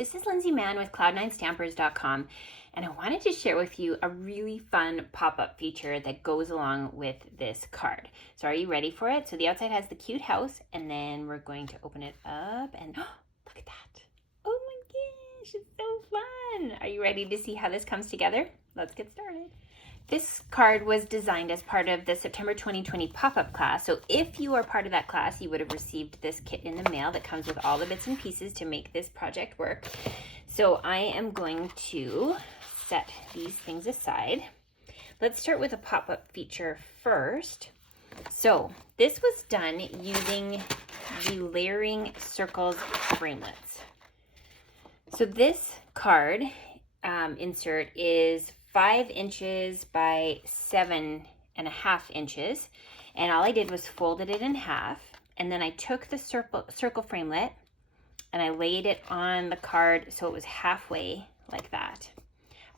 This is Lindsay Mann with Cloud9Stampers.com, and I wanted to share with you a really fun pop-up feature that goes along with this card. So are you ready for it? So the outside has the cute house, and then we're going to open it up and look at that. Oh my gosh, it's so fun. Are you ready to see how this comes together? Let's get started. This card was designed as part of the September 2020 pop-up class. So if you are part of that class, you would have received this kit in the mail that comes with all the bits and pieces to make this project work. So I am going to set these things aside. Let's start with a pop-up feature first. So this was done using the Layering Circles framelets. So this card insert is 5 inches by 7.5 inches, and all I did was folded it in half, and then I took the circle framelit and I laid it on the card so it was halfway like that.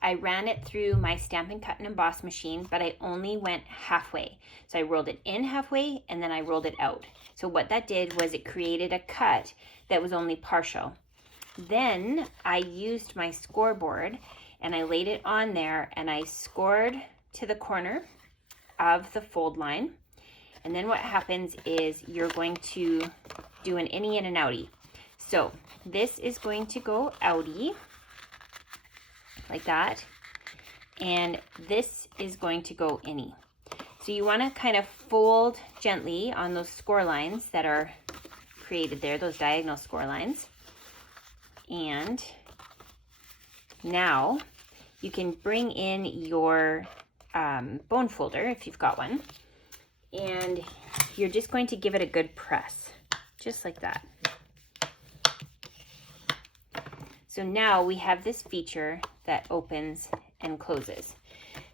I ran it through my Stampin' Cut and Emboss machine, but I only went halfway. So I rolled it in halfway and then I rolled it out. So what that did was it created a cut that was only partial. Then I used my scoreboard and I laid it on there and I scored to the corner of the fold line. And then what happens is you're going to do an innie and an outie. So this is going to go outie like that. And this is going to go innie. So you want to kind of fold gently on those score lines that are created there, those diagonal score lines. And now you can bring in your bone folder if you've got one, and you're just going to give it a good press, just like that. So now we have this feature that opens and closes.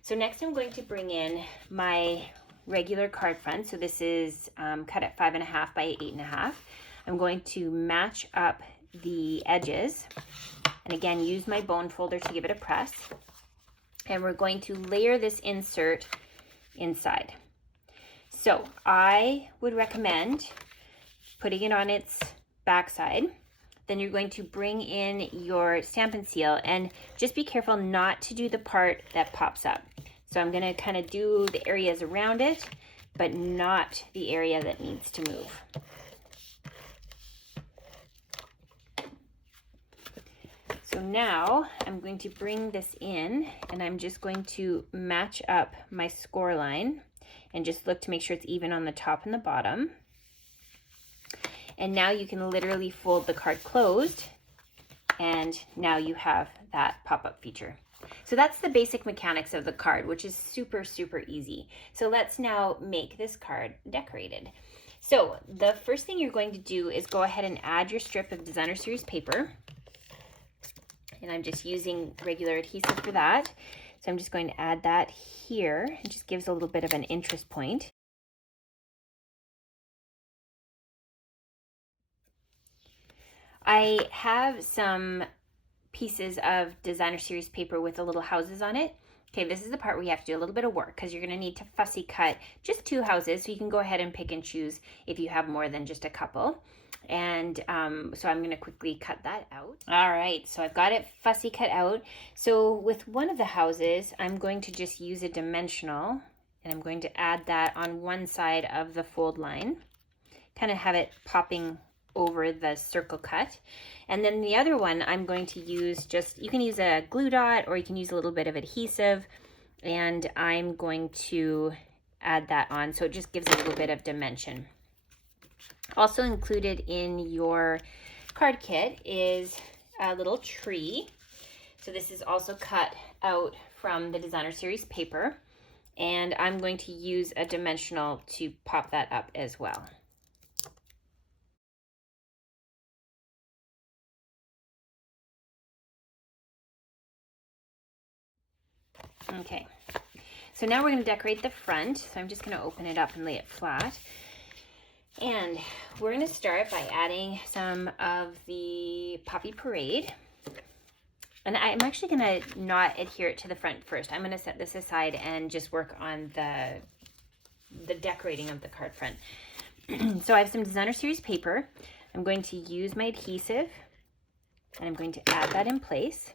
So next I'm going to bring in my regular card front. So this is cut at 5.5 by 8.5. I'm going to match up the edges, and again use my bone folder to give it a press, and we're going to layer this insert inside. So I would recommend putting it on its backside. Then you're going to bring in your Stampin' Seal, and just be careful not to do the part that pops up. So I'm going to kind of do the areas around it, but not the area that needs to move. So now I'm going to bring this in, and I'm just going to match up my score line and just look to make sure it's even on the top and the bottom. And now you can literally fold the card closed, and now you have that pop-up feature. So that's the basic mechanics of the card, which is super, super easy. So let's now make this card decorated. So the first thing you're going to do is go ahead and add your strip of Designer Series paper. And I'm just using regular adhesive for that. So I'm just going to add that here. It just gives a little bit of an interest point. I have some pieces of Designer Series paper with the little houses on it. Okay, this is the part where you have to do a little bit of work because you're going to need to fussy cut just 2 houses, so you can go ahead and pick and choose if you have more than just a couple. And so I'm going to quickly cut that out. All right, so I've got it fussy cut out. So with one of the houses, I'm going to just use a dimensional, and I'm going to add that on one side of the fold line, kind of have it popping over the circle cut. And then the other one I'm going to use you can use a glue dot, or you can use a little bit of adhesive, and I'm going to add that on so it just gives a little bit of dimension. Also included in your card kit is a little tree. So this is also cut out from the Designer Series paper, and I'm going to use a dimensional to pop that up as well. Okay, so now we're going to decorate the front. So I'm just going to open it up and lay it flat. And we're going to start by adding some of the Poppy Parade. And I'm actually going to not adhere it to the front first. I'm going to set this aside and just work on the decorating of the card front. So I have some Designer Series paper. I'm going to use my adhesive And I'm going to add that in place.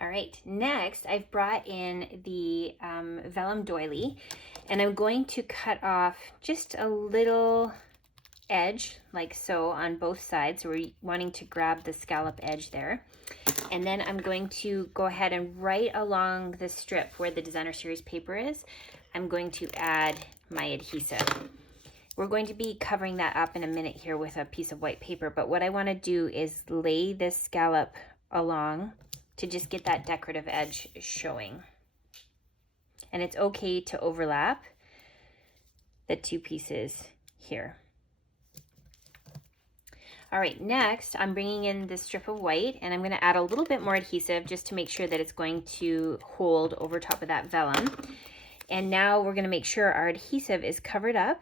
All right, next I've brought in the vellum doily, and I'm going to cut off just a little edge like so on both sides. So we're wanting to grab the scallop edge there. And then I'm going to go ahead and right along the strip where the Designer Series paper is, I'm going to add my adhesive. We're going to be covering that up in a minute here with a piece of white paper, but what I want to do is lay this scallop along to just get that decorative edge showing. And it's okay to overlap the two pieces here. All right, next I'm bringing in this strip of white, and I'm going to add a little bit more adhesive just to make sure that it's going to hold over top of that vellum. And now we're going to make sure our adhesive is covered up.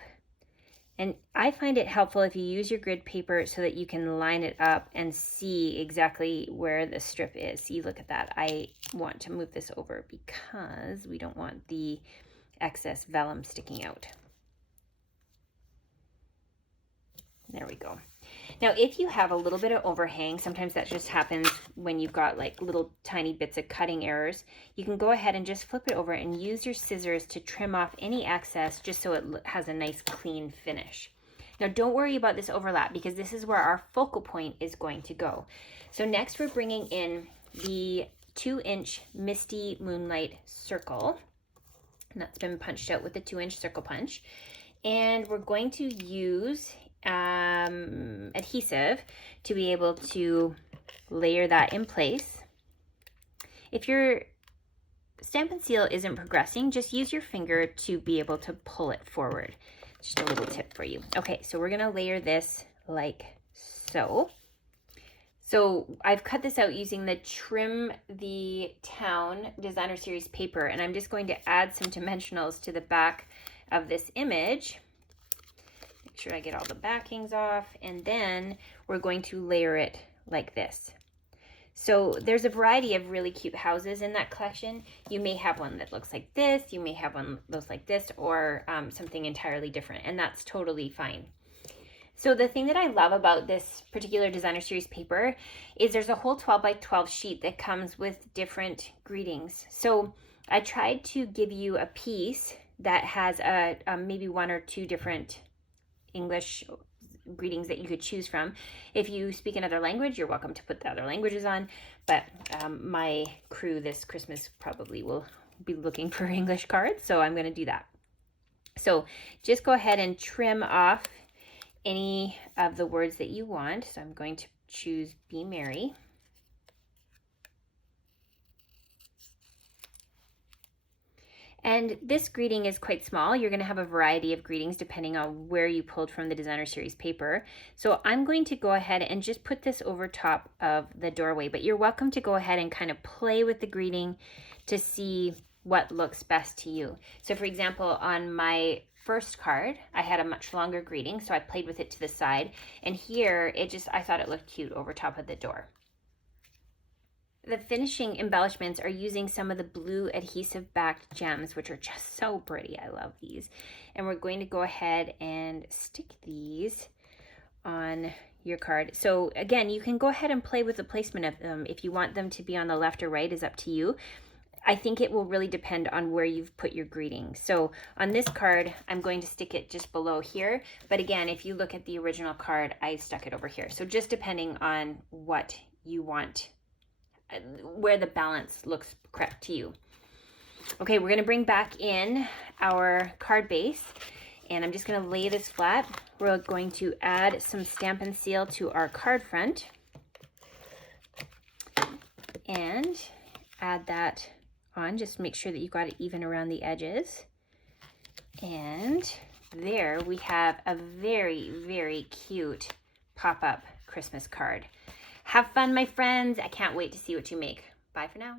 And I find it helpful if you use your grid paper so that you can line it up and see exactly where the strip is. See, look at that. I want to move this over because we don't want the excess vellum sticking out. There we go. Now, if you have a little bit of overhang, sometimes that just happens when you've got like little tiny bits of cutting errors, you can go ahead and just flip it over and use your scissors to trim off any excess just so it has a nice clean finish. Now, don't worry about this overlap because this is where our focal point is going to go. So next we're bringing in the 2-inch Misty Moonlight circle, and that's been punched out with the 2-inch circle punch. And we're going to use adhesive to be able to layer that in place. If your Stampin' Seal isn't progressing, just use your finger to be able to pull it forward. Just a little tip for you. Okay, so we're gonna layer this like so. So I've cut this out using the Trim the Town Designer Series paper, and I'm just going to add some dimensionals to the back of this image. Make sure I get all the backings off, and then we're going to layer it like this. So there's a variety of really cute houses in that collection. You may have one that looks like this, you may have one that looks like this, or something entirely different, and that's totally fine. So the thing that I love about this particular Designer Series paper is there's a whole 12 by 12 sheet that comes with different greetings. So I tried to give you a piece that has maybe 1 or 2 different English greetings that you could choose from. If you speak another language, you're welcome to put the other languages on, but my crew this Christmas probably will be looking for English cards, so I'm going to do that. So just go ahead and trim off any of the words that you want. So I'm going to choose Be Merry. And this greeting is quite small. You're going to have a variety of greetings depending on where you pulled from the Designer Series paper. So I'm going to go ahead and just put this over top of the doorway, but you're welcome to go ahead and kind of play with the greeting to see what looks best to you. So for example, on my first card, I had a much longer greeting, so I played with it to the side. And here, I thought it looked cute over top of the door. The finishing embellishments are using some of the blue adhesive backed gems, which are just so pretty. I love these. And we're going to go ahead and stick these on your card. So again, you can go ahead and play with the placement of them. If you want them to be on the left or right is up to you. I think it will really depend on where you've put your greeting. So on this card, I'm going to stick it just below here. But again, if you look at the original card, I stuck it over here. So just depending on what you want, where the balance looks correct to you. Okay, we're gonna bring back in our card base, and I'm just gonna lay this flat. We're going to add some Stampin' Seal to our card front and add that on. Just make sure that you've got it even around the edges. And there we have a very, very cute pop-up Christmas card. Have fun, my friends. I can't wait to see what you make. Bye for now.